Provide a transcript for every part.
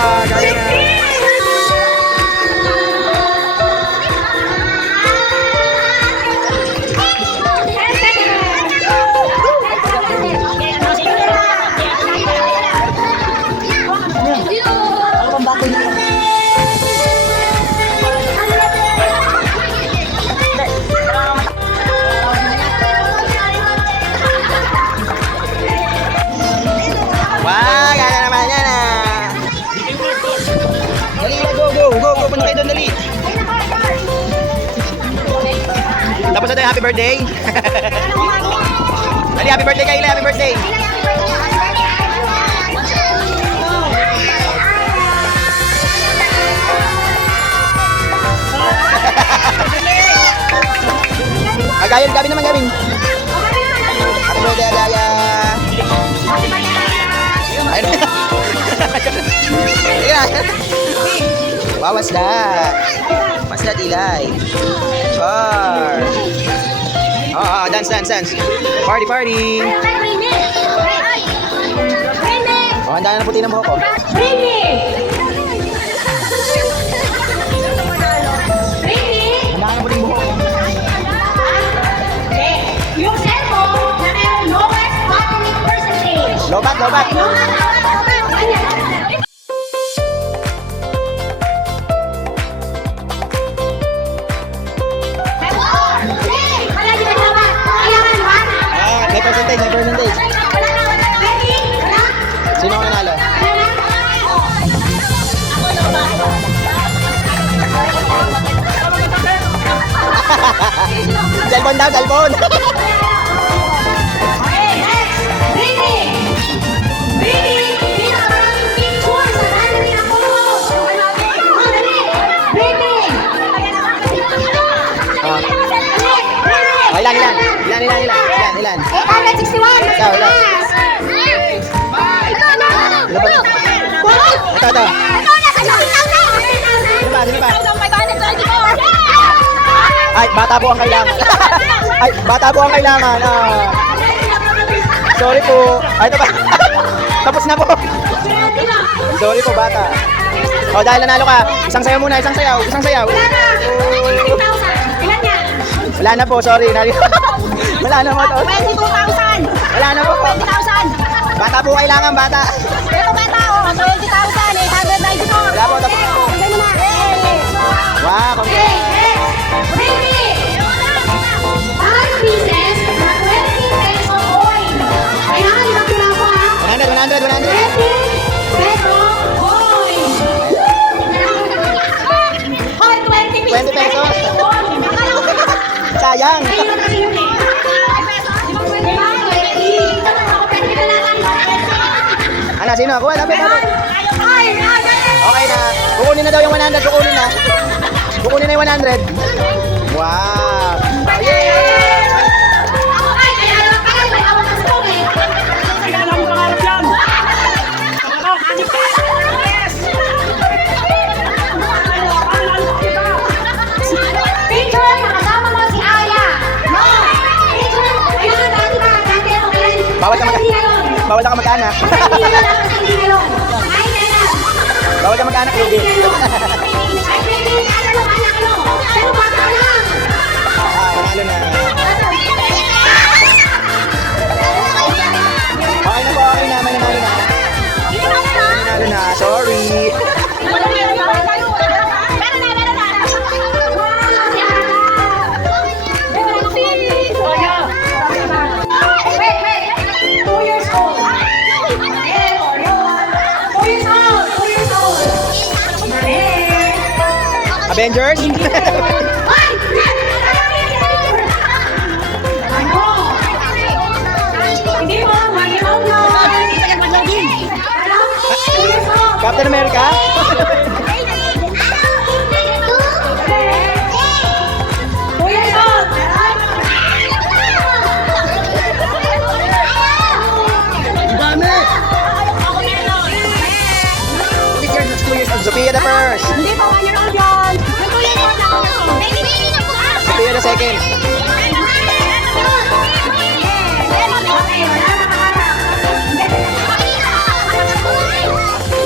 Kaya na. Wah, gana naman yan ah. Dali na, go, go, go, go, punta kayo doon, dali. Tapos na tayo, happy birthday. Dali, happy birthday kayo, happy birthday. Agayon, Gabin naman, Gabin. Happy birthday, Agaya. Wow, what's that? What's that, Eli? Car. Oh, dance, dance, dance. Party, party. Oh, ang dami na puti ng buhok ko. Ang dami na puti ng buhok ko. Yung cellphone na mayroong lowest battery percentage. Lobat, lobat. May percentage, may percentage. Sino ang nanalo? Cellphone daw, cellphone. Oh, ilan? 861. Ikaw, ilan? Ito. Sino ba? Ay, bata po ang kailangan. Ay, bata po ang kailangan. Sorry po. Ay, ito ba? Tapos na po. Sorry po, bata. Oh, dahil nanalo ka. Isang sayaw muna, isang sayaw. Wala na po, sorry. Wala na po. 22,000. Wala na po. 20,000. Bata po kailangan, bata. Ito bata, 20,894. Wala po, tapos na po. Wow, congrats. Ayan, ilang ko ha? 20 pesos. Sayang. Ano, sino? Kuha, lapit. Okay na. Kukunin na daw yung 100. Kukunin na yung 100. Wow. Yay! Bawal ka mag-anak. Bawal ka mag-anak, Ruby. Nanalo na. Okay na po, okay na. May nanalo na. Nanalo na, sorry. Avengers? Captain America? Sophia the first. Hindi pa 1 year old yun. Sophia the second.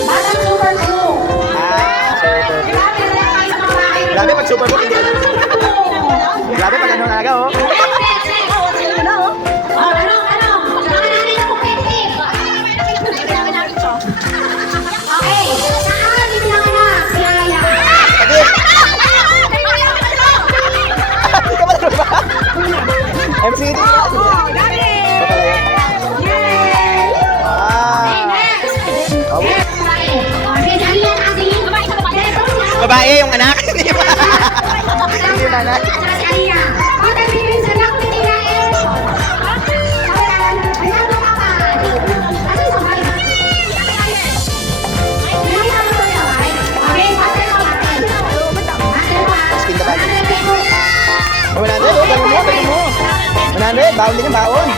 Batang super cool. Pag super book, hindi. Grabe pag ano talaga, oh. Okay, saan pinanganak si Aya? Hindi ka ba talaga ba? MCD. Babae yung anak. Hindi ba? Hindi ba anak? Oh, 100, oh, ganun mo. 100, baon din yung baon.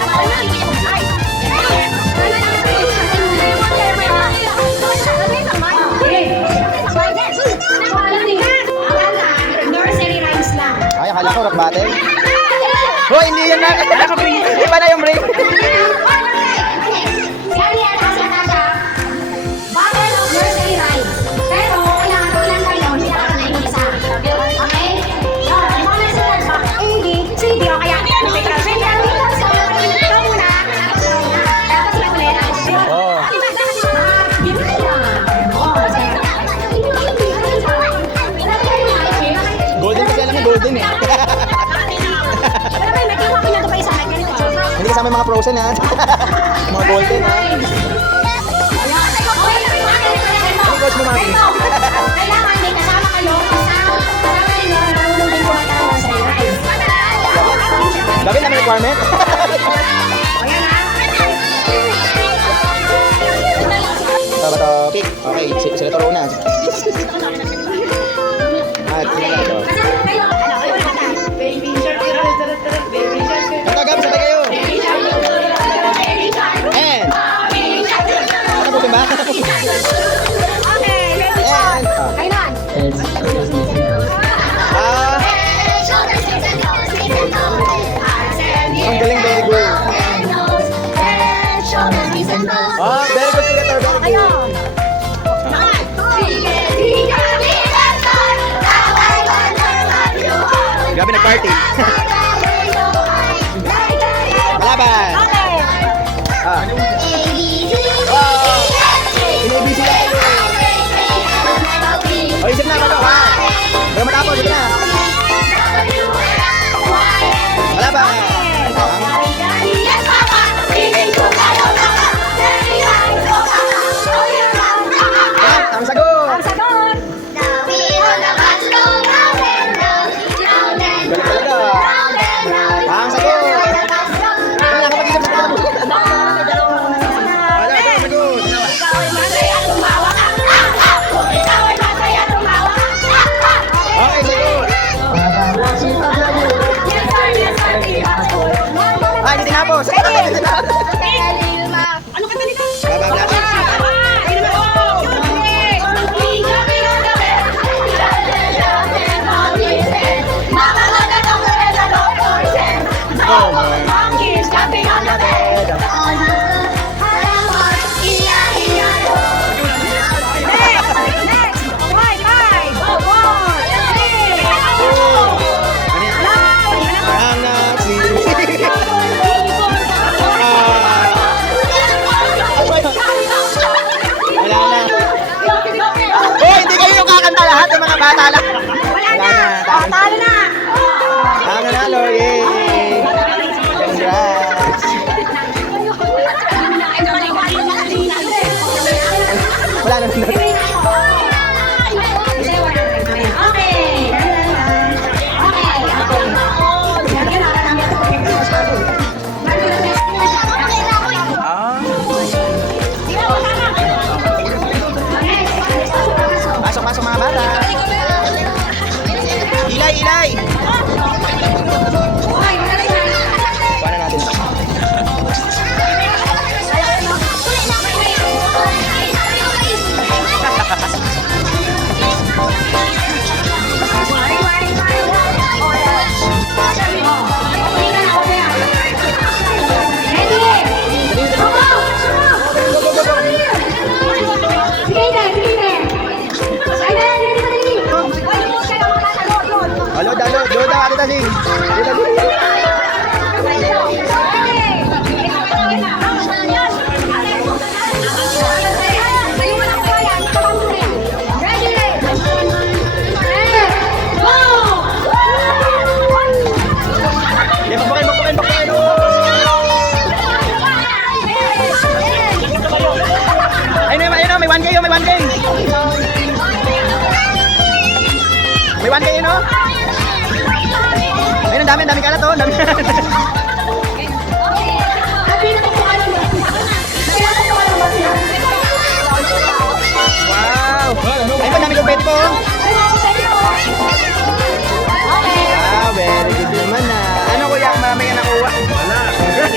Nursery rhymes lang. Ay, akala ko rock battle. Oh, hindi yan na. Iba na yung break. Yan yan, nasa Battle of Nursery Rhymes. Pero, kailangan ko lang kayo, hindi ako na yung isa. Okay? Yun, yung mga nasa ba? C, D, o kaya, ikaw muna. Tapos lang ulit. Oh. Golden kasi alam mo, golden eh. Hindi kasama yung mga frozen ha. Mga golden ha. Ano coach mo, Mami? Kailangan may kasama kayo kasama kayo marunong din kumanta ng nursery rhymes. Bakit namin requirement? Ayan ha. Bato, pick. Okay, sila turo na. At sila na ito. Tatagam, sabay kayo. And. Ano po ba? And. Kailan? Ang galing, very good. Oh, very good, Senator, very good. Grabe nag-party. Malaban. Ah. Inibisi lang. O, isip na, bato, ha? Pero matapos, isip na. Malaban. Ang sagot. Ang sagot! Galing talaga. Ang sagot. Ano na, kapag-isip sa kapag Wala, ang sagot. Okay, sagot. Ah, hindi tinapos. Hindi tinapos. Ano ka talaga? Bababla. Oh, my. Monkeys jumping on the bed. Next. Five. Ang nagsisisi. Wala na. Oh, hindi kayo yung kakanta lahat ng mga bata lang. Wala na. Talo na. Ang nanalo, yay! Congrats! Wala na nandun. Pasok mga bata. Ilay! ang dami kalat oh. Ang dami. Wow! Ay, ang dami kong pwede po. Ah, very good naman na. Ano kuya, marami ka nakuha? Wala.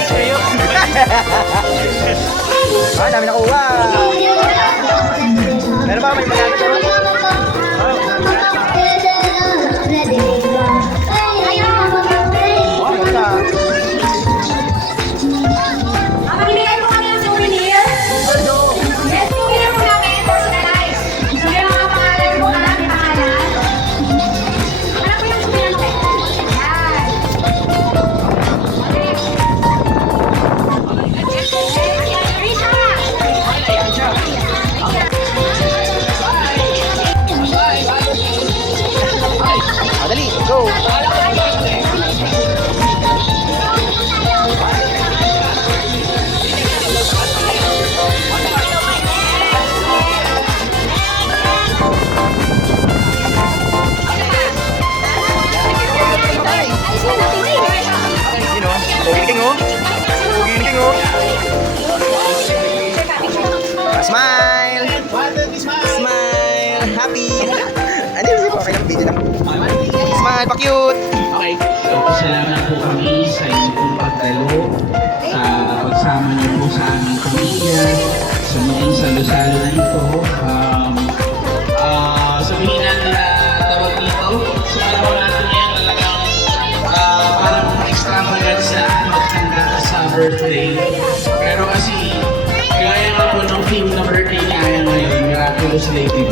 Kayo. Ah, dami nakuha. Meron ba may maganda to? Oh, ganda. Mamimigay po kami ng souvenir. Yes, souvenir po namin, personalized. So, may mga pangalan po na namin pangalan. Ano po yung souvenir namin? Yan. Ah, dali, go. You know, pogi oh. Pogi oh. Smile. Smile. Happy. Ano yun? Okay lang, video lang. Smile, pa-cute. Okay. Salamat po kami sa inyong pong pagdalo, sa pagsama niyo po sa aming pamilya, sa muling salo-salo na ito. Sabihin natin na tawag dito, sa araw natin ngayon talagang parang extravagant sa maghanda sa birthday. Pero kasi, gaya nga po ng theme na birthday niya ngayon, Miraculous Lady B.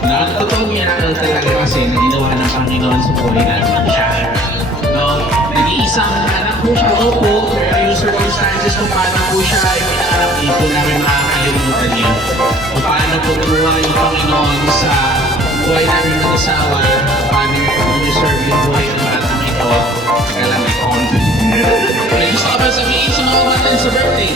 Na ang totoong miracle talaga kasi na ginawa ng Panginoon sa buhay natin siya. No, nag-iisang anak po siya, opo, pero yung circumstances kung paano po siya ipinarap, hindi po namin makakalimutan yun. Kung paano po kumuha yung Panginoon sa buhay namin ng asawa, paano po deserve yung buhay ng batang ito, kaya lang may konti. May gusto ka ba sabihin sa mga bata sa birthday?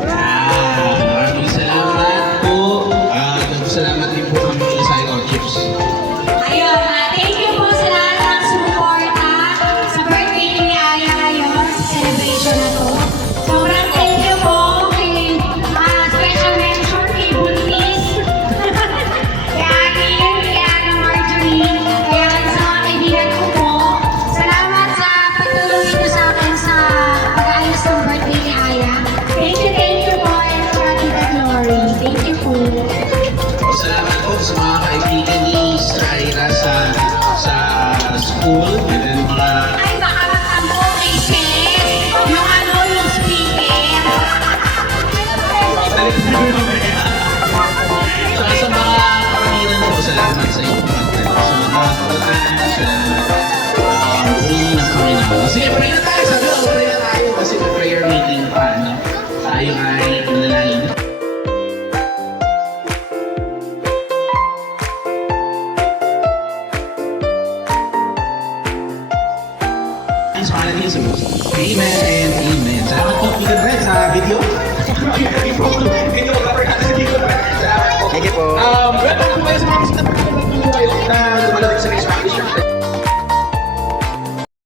Maraming salamat po. Salamat din po kami sa Icon Chips. Ayun, thank you po sa lahat ng suporta sa birthday ni Aya ngayon sa celebration na to. Sobrang thank you po kay special mention kay Buntis, kay Akin, kay Ana Marjorie, kaya sa mga kaibigan ko po. Salamat sa pagtulong nito sa akin sa pag-ayos ng birthday ni Aya. Thank you po, and Father the Glory. Thank you po. Salamat po sa mga kaibigan ni Syra sa school and then mga Ay, baka matampo kay Ches. Yung ano, yung speaker. Saka sa mga pamilan po, salamat sa inyo. Sa mga kabataan, salamat. Hindi ng Panginoon. Sige, pray na tayo. Sabi ko, pray na tayo kasi may prayer meeting pa. No? Tayo ay nanalangin. Amen and amen. Salamat po, Peter Brett, sa video. Video cover natin sa video. Salamat po. Thank you po. Welcome po kayo sa mga bisita po na lumalating sa Facebook.